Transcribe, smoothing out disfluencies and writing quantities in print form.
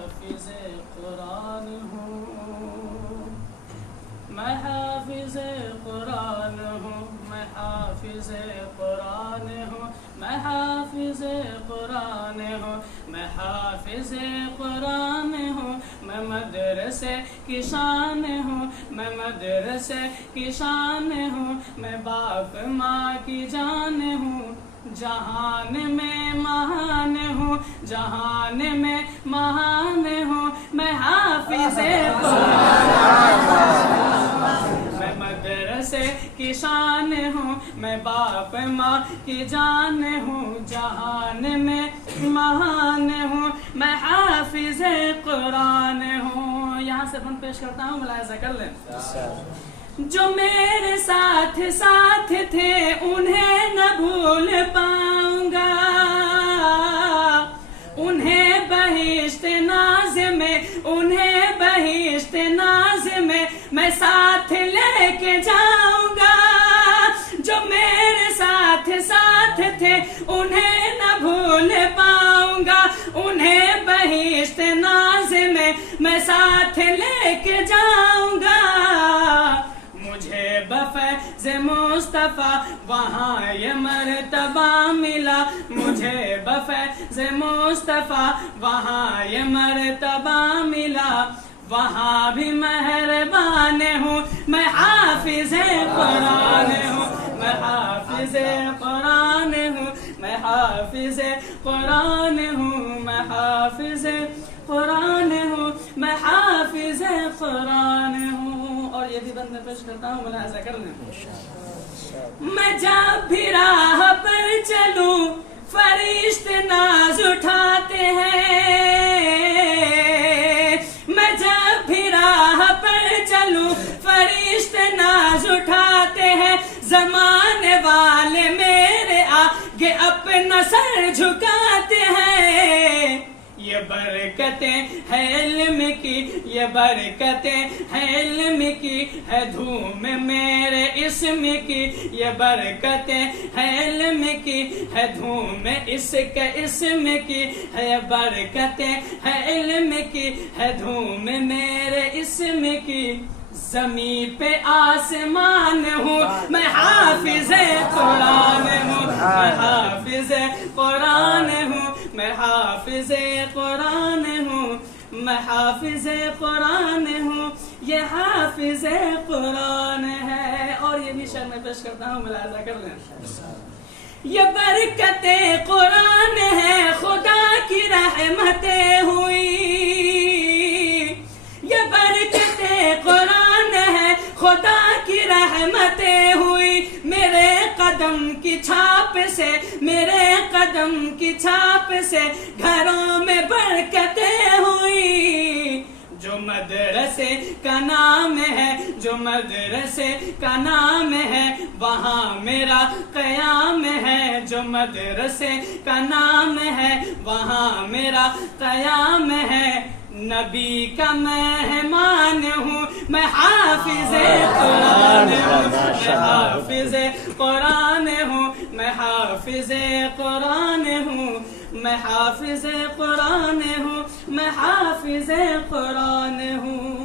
حافظ قرآن ہوں، میں حافظ قرآن ہوں، میں حافظ قرآن ہوں، میں حافظ قرآن ہوں، میں حافظ قرآن ہوں، میں مدرسے کی شان ہوں، میں مدرسے کی شان ہوں، میں باپ ماں کی جان ہوں، جہان میں مہان ہوں، جہان میں مہان ہوں، میں حافظ قرآن ہوں، میں مدرسے کی شان ہوں، میں باپ ماں کی جان ہوں، جہان میں مہان ہوں، میں حافظ قرآن ہوں۔ یہاں سے بند پیش کرتا ہوں، ملاحظہ کر لیں۔ جو میرے ساتھ ساتھ تھے انہیں نہ بھول پاؤں گا، انہیں بہشت ناز میں، انہیں بہشت ناز میں ساتھ لے کے جاؤں گا۔ جو میرے ساتھ ساتھ تھے انہیں نہ بھول پاؤں گا، انہیں بہشت ناز میں ساتھ لے کے جاؤں گا۔ مجھے بفیض مصطفیٰ وہاں یہ مرتبہ ملا، مجھے بفیض مصطفیٰ وہاں یہ مرتبہ ملا، وہاں بھی مہربان ہوں، میں حافظ قرآن ہوں، میں حافظ قرآن ہوں، میں حافظ قرآن ہوں، میں حافظ قرآن ہوں، میں حافظ قرآن ہوں۔ اور یہ بھی بند میں پیش کرتا ہوں، ملاحظہ کر لیں۔ میں جب بھی راہ پر چلوں فرشتے ناز اٹھاتے ہیں، میں جب بھی راہ پر چلوں فرشتے ناز اٹھاتے ہیں، زمانے والے میرے آگے اپنا سر جھکاتے ہیں۔ یہ برکتیں ہیں علم کی، یہ برکتیں ہیں علم کی، ہے دھوم میرے اسم کی، یہ برکتیں ہیں علم کی، ہے دھوم اس کے اسم کی، ہے برکتیں ہیں علم کی، ہے دھوم میرے اسم کی۔ زمین پہ آسمان ہوں، میں حافظ قرآن ہوں، میں حافظ قرآن ہوں، میں حافظ قرآن ہوں، میں حافظ قرآن ہوں، یہ حافظ قرآن ہے۔ اور یہ بھی شعر میں پیش کرتا ہوں، ملاحظہ کر لیں۔ یہ برکتیں قرآن ہے، خدا کی رحمتیں ہوئی، یہ برکتیں قرآن ہے، خدا کی رحمتیں ہوئی، میرے قدم کی چھاپ سے، میرے قدم کی چھاپ سے گھروں میں برکتیں ہوئی۔ جو مدرسے کا نام ہے، جو مدرسے کا نام ہے، وہاں میرا قیام ہے، جو مدرسے کا نام ہے، وہاں میرا قیام ہے۔ نبی کا مہمان ہوں، میں حافظ قرآن ہوں، میں حافظ قرآن ہوں، میں حافظ قرآن ہوں، میں حافظ قرآن ہوں، میں حافظ قرآن ہوں۔